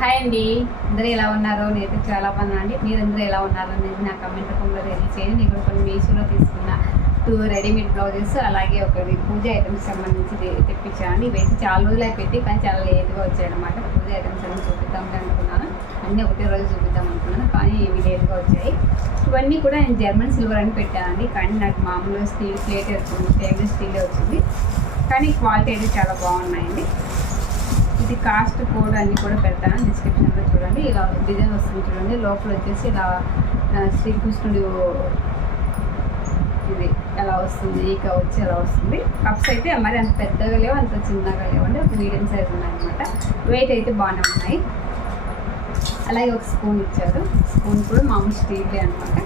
Hi అండి, అందరూ ఎలా ఉన్నారు? నేనైతే చాలా బాగున్నాను అండి. మీరందరూ ఎలా ఉన్నారు అనేది నా కమెంట్ రూపంలో తెలియచేయండి. నేను కూడా కొన్ని మీషోలో తీసుకున్న 2 రెడీమేడ్ బ్లౌజెస్, అలాగే ఒకటి పూజ ఐటమ్స్ సంబంధించి తెప్పించాను. ఇవైతే చాలా రోజులు అయిపోయింది, కానీ చాలా లేట్గా వచ్చాయన్నమాట. పూజ ఐటమ్స్ అన్ని చూపిద్దాం అనుకున్నాను, అన్నీ ఒకటే రోజు చూపిద్దాం అనుకున్నాను, కానీ ఇవి లేట్గా వచ్చాయి. ఇవన్నీ కూడా నేను జర్మన్ సిల్వర్ అని పెట్టానండి, కానీ నాకు మామూలుగా స్టీల్ ప్లేట్ వచ్చింది, స్టెయిన్లెస్ స్టీలే వచ్చింది, కానీ క్వాలిటీ అయితే చాలా బాగున్నాయండి. ఇది కాస్ట్ కోడ్ అన్నీ కూడా పెడతాను డిస్క్రిప్షన్లో, చూడండి. ఇలా డిజైన్ వస్తుంది చూడండి. లోపల వచ్చేసి ఇలా శ్రీకృష్ణుడు ఇది ఎలా వస్తుంది, ఈక వచ్చి ఎలా వస్తుంది. కప్స్ అయితే మరి అంత పెద్దగా లేవు, అంత చిన్నగా లేవండి, ఒక మీడియం సైజ్ ఉన్నాయన్నమాట. వెయిట్ అయితే బాగానే ఉన్నాయి. అలాగే ఒక స్పూన్ ఇచ్చారు, స్పూన్ కూడా మామూలు స్టీల్ అనమాట.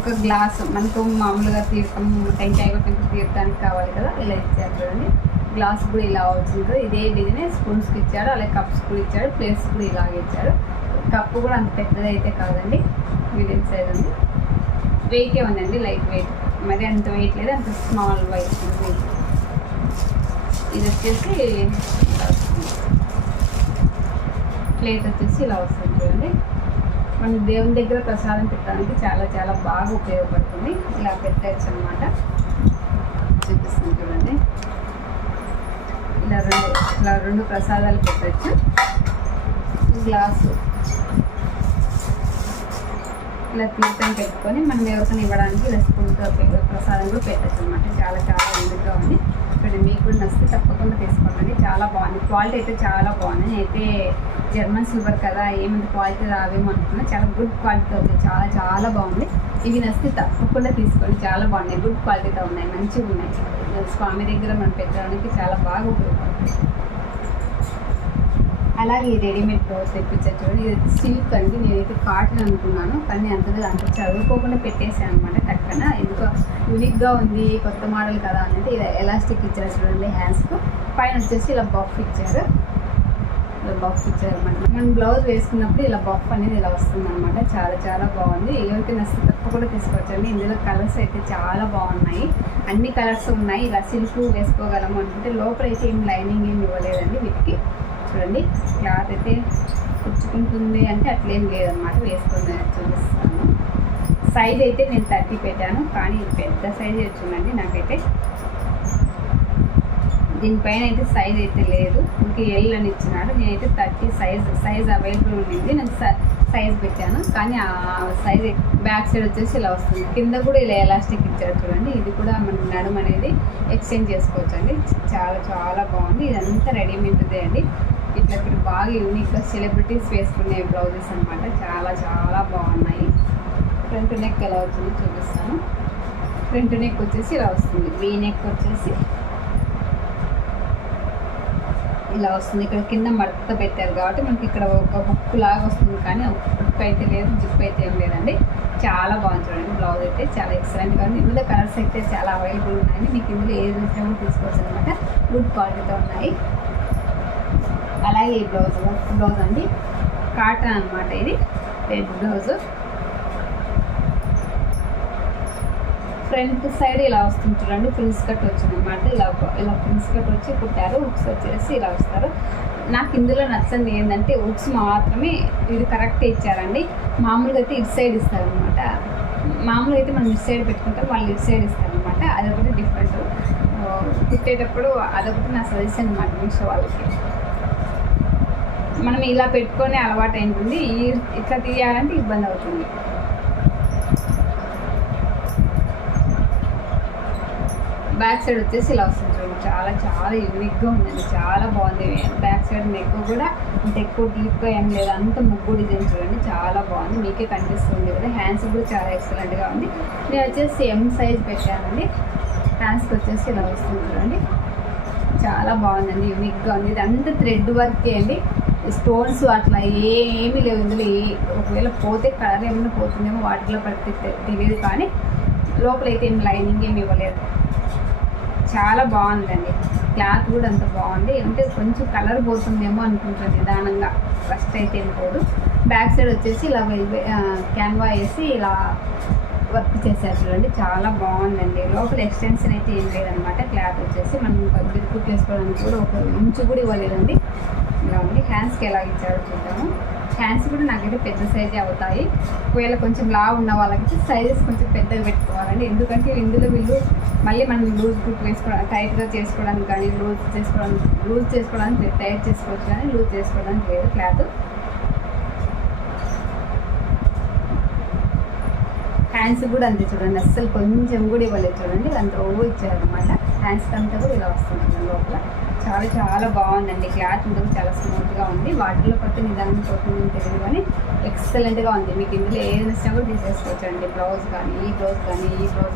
ఒక గ్లాసు మనకు మామూలుగా తీర్థం టెంకాయ కొట్టినప్పుడు తీర్థానికి కావాలి కదా, ఇలా ఇచ్చారు చూడండి. గ్లాస్ కూడా ఇలా వచ్చింది కదా, ఇదే డిజైన్ స్పూన్స్కి ఇచ్చాడు, అలాగే కప్స్ కూడా ఇచ్చాడు, ప్లేట్స్ కూడా ఇలాగే ఇచ్చాడు. కప్పు కూడా అంత పెద్దది అయితే కాదండి, మీడియం సైజ్ ఉంది. వెయిటే ఉందండి, లైట్ వెయిట్, మరి అంత వెయిట్ లేదు, అంత స్మాల్ వెయిట్. ఇది వచ్చేసి ఇలా వస్తుంది. ప్లేట్ వచ్చేసి ఇలా వస్తుంది చూడండి. మన దేవుని దగ్గర ప్రసాదం పెట్టడానికి చాలా చాలా బాగా ఉపయోగపడుతుంది. ఇలా పెట్టచ్చు అనమాట. చూపిస్తుంది చూడండి. ఇలా రెండు ప్రసాదాలు పెట్టచ్చు. గ్లాసు ఇలా తీర్థం పెట్టుకొని మనం ఎవరికైనా ఇవ్వడానికి రెస్పాన్స్గా ప్రసాదం కూడా పెట్టచ్చు అనమాట. చాలా చాలా ఎందుగా ఉంది. ఇక్కడ మీకు కూడా నచ్చితే తప్పకుండా తీసుకోండి. చాలా బాగుంది, క్వాలిటీ అయితే చాలా బాగుంది. నేనైతే జర్మన్ సిల్వర్ కదా, ఏమంత క్వాలిటీ రావేమో అనుకున్నా, చాలా గుడ్ క్వాలిటీతో ఉంది, చాలా చాలా బాగుంది. ఇవి నచ్చితే తప్పకుండా తీసుకోండి, చాలా బాగున్నాయి, గుడ్ క్వాలిటీతో ఉన్నాయి, మంచిగా ఉన్నాయి. స్వామి దగ్గర మనం పెట్టడానికి చాలా బాగా ఉపయోగపడుతుంది. అలాగే ఈ రెడీమేడ్ బ్లౌజ్ తెప్పించాను చూడండి. ఇది సిల్క్ అండి, నేనైతే కాటన్ అనుకున్నాను, కానీ అంత చదువుకోకుండా పెట్టేసాను అనమాట. టక్కన ఎందుకో యూనిక్గా ఉంది, కొత్త మోడల్ కదా అనేది ఇలా ఎలాస్టిక్ ఇచ్చారు చూడండి హ్యాండ్స్కు. పైన వచ్చేసి ఇలా బఫ్ ఇచ్చారు, ఇలా బఫ్ ఇచ్చారు అనమాట. మనం బ్లౌజ్ వేసుకున్నప్పుడు ఇలా బఫ్ అనేది ఇలా వస్తుంది అనమాట. చాలా చాలా బాగుంది. ఎవరికి నచ్చితే తప్పకుండా తీసుకోవచ్చండి. ఇందులో కలర్స్ అయితే చాలా బాగున్నాయి, అన్ని కలర్స్ ఉన్నాయి. ఇలా సిల్క్ వేసుకోగలము అనుకుంటే లోపల అయితే ఏం లైనింగ్ ఏమి ఇవ్వలేదండి వీటికి. చూడండి, క్లాత్ అయితే కుచ్చుకుంటుంది అంటే అట్లేం లేదనమాట. వేసుకొని చూపిస్తాను. సైజ్ అయితే నేను 30 పెట్టాను, కానీ ఇది పెద్ద సైజ్ వచ్చిందండి నాకైతే. దీనిపైన అయితే సైజ్ అయితే లేదు, ఇంక ఎల్ అని ఇచ్చినాడు. నేనైతే 30 సైజ్ అవైలబుల్ ఉండింది, నేను సైజ్ పెట్టాను, కానీ ఆ సైజ్ బ్యాక్ సైడ్ వచ్చేసి ఇలా వస్తుంది. కింద కూడా ఇలా ఎలాస్టిక్ ఇచ్చారు చూడండి. ఇది కూడా మనం నడుము అనేది ఎక్స్చేంజ్ చేసుకోవచ్చు అండి. చాలా చాలా బాగుంది. ఇదంతా రెడీమేడ్దే అండి. ఇట్లా ఇప్పుడు బాగా యూనిక్గా సెలబ్రిటీస్ వేసుకునే బ్లౌజెస్ అనమాట. చాలా చాలా బాగున్నాయి. ఫ్రంట్ నెక్ ఎలా వచ్చిందో చూపిస్తాను. ఫ్రంట్ నెక్ వచ్చేసి ఇలా వస్తుంది, వీ నెక్ వచ్చేసి ఇలా వస్తుంది. ఇక్కడ కింద మడత పెట్టారు కాబట్టి మనకి ఇక్కడ ఒక హుక్ లాగా వస్తుంది, కానీ హుక్ అయితే లేదు, జిప్ అయితే ఏం లేదండి. చాలా బాగుంది చూడండి. బ్లౌజ్ అయితే చాలా ఎక్సలెంట్గా ఉంది. ఇందులో కలర్స్ అయితే చాలా అవైలబుల్ ఉన్నాయండి. మీకు ఇందులో ఏది నచ్చినా తీసుకోవచ్చు అనమాట. గుడ్ క్వాలిటీతో ఉన్నాయి. అలాగే ఈ బ్లౌజ్ అండి కాటన్ అనమాట. ఇది రెడ్ బ్లౌజ్. ఫ్రంట్ సైడ్ ఇలా వస్తుంది చూడండి, ఫ్రిల్స్ కట్ వచ్చింది అనమాట. ఇలా ఫ్రిల్స్ కట్ వచ్చి కుట్టారు. హుక్స్ వచ్చేసి ఇలా వస్తారు. నాకు ఇందులో నచ్చింది ఏంటంటే హుక్స్ మాత్రమే ఇది కరెక్ట్ ఇచ్చారండి. మామూలుగా అయితే ఇటు సైడ్ ఇస్తారనమాట. మామూలుగా అయితే మనం ఇటు సైడ్ పెట్టుకుంటాం, వాళ్ళు ఇటు సైడ్ ఇస్తారనమాట. అదొకటి డిఫరెంట్. కుట్టేటప్పుడు అదొకటి నా సజెషన్ అనమాట మీషో వాళ్ళకి. మనం ఇలా పెట్టుకొని అలవాటు అయింటుంది, ఇట్లా తీయాలంటే ఇబ్బంది అవుతుంది. బ్యాక్ సైడ్ వచ్చేసి ఇలా వస్తుంది చూడండి. చాలా చాలా యూనిక్గా ఉందండి, చాలా బాగుంది. బ్యాక్ సైడ్ నెక్ కూడా అంత ఎక్కువ డీప్గా ఏం లేదు, అంత ముగ్గు డిజైన్ చూడండి, చాలా బాగుంది. మీకే కనిపిస్తుంది కదా. హ్యాండ్స్ కూడా చాలా ఎక్సలెంట్గా ఉంది. నేను వచ్చేసి ఎం సైజ్ పెట్టానండి. హ్యాండ్స్కి వచ్చేసి ఇలా వస్తుంది చూడండి, చాలా బాగుందండి, యూనిక్గా ఉంది. ఇది అంతా థ్రెడ్ వర్కే అండి, స్టోన్స్ అట్లా ఏమీ లేవు ఇందులో. ఒకవేళ పోతే కలర్ ఏమైనా పోతుందేమో వాటిలో పడితే తెలియదు, కానీ లోపలైతే ఏం లైనింగ్ ఏమి ఇవ్వలేదు. చాలా బాగుందండి. క్లాత్ కూడా అంత బాగుంది. అంటే కొంచెం కలర్ పోతుందేమో అనుకుంటుంది నిదానంగా, ఫస్ట్ అయితే ఏం పోదు. బ్యాక్ సైడ్ వచ్చేసి ఇలా క్యాన్వా వేసి ఇలా వర్క్ చేశారు చూడండి, చాలా బాగుందండి. లోపల ఎక్స్టెన్షన్ అయితే ఏం లేదనమాట. క్లాత్ వచ్చేసి మనం బిర్కుట్ వేసుకోవడానికి కూడా ఒక ఇంచు కూడా ఇవ్వలేదండి. ఇలా ఉంది. హ్యాండ్స్కి ఎలా ఇచ్చారో చూద్దాము. హ్యాండ్స్ కూడా నాకైతే పెద్ద సైజే అవుతాయి. ఒకవేళ కొంచెం లావు ఉన్న వాళ్ళకి సైజెస్ కొంచెం పెద్దగా పెట్టుకోవాలండి. ఎందుకంటే ఇందులో వీళ్ళు మళ్ళీ మనం లూజ్ కుట్ వేసుకోవడానికి, టైట్గా చేసుకోవడానికి కానీ లూజ్ చేసుకోవడానికి టైట్ చేసుకోవచ్చు కానీ లూజ్ చేసుకోవడానికి లేదు క్లాత్. హ్యాండ్స్ కూడా అంతే చూడండి, అస్సలు కొంచెం కూడా ఇవ్వలేదు చూడండి, అంత ఓవర్ ఇచ్చారనమాట. హ్యాండ్స్కి అంతా కూడా ఇలా వస్తుంది లోపల. చాలా చాలా బాగుందండి. క్లాత్ ఉంటుంది చాలా స్మూత్గా ఉంది. వాటిలో పట్టు నిదానం పోతుందని తెలియదు కానీ ఎక్సలెంట్గా ఉంది. మీకు ఇందులో ఏది నచ్చినా కూడా తీసేసుకోవచ్చు అండి. బ్లౌజ్ కానీ ఈ బ్లౌజ్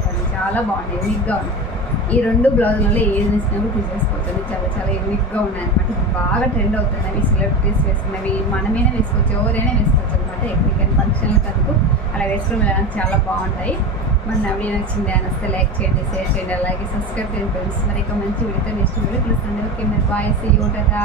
కానీ చాలా బాగుంది, యూనిక్గా ఉంది. ఈ 2 బ్లౌజులలో ఏది నచ్చినా కూడా తీసేసుకోవచ్చు. చాలా చాలా యూనిక్గా ఉన్నాయి అనమాట. బాగా ట్రెండ్ అవుతున్నవి, సెలబ్రిటీస్ వేసుకున్నవి, మనమైనా వేసుకోవచ్చు, ఎవరైనా వేసుకోవచ్చు అనమాట. ఎక్కడికైనా ఫంక్షన్లకు అందుకు అలా వేసుకుని వెళ్ళడానికి చాలా బాగుంటాయి. మరి నా వీడియో నచ్చింది అని వస్తే లైక్ చేయండి, షేర్ చేయండి, అలాగే సబ్స్క్రైబ్ చేయండి ఫ్రెండ్స్. మరి ఇక మంచి వీడియోతో నెక్స్ట్ వీడియో కలుస్తుంది. ఓకే మరి బాయ్, సీ యూ, టాటా.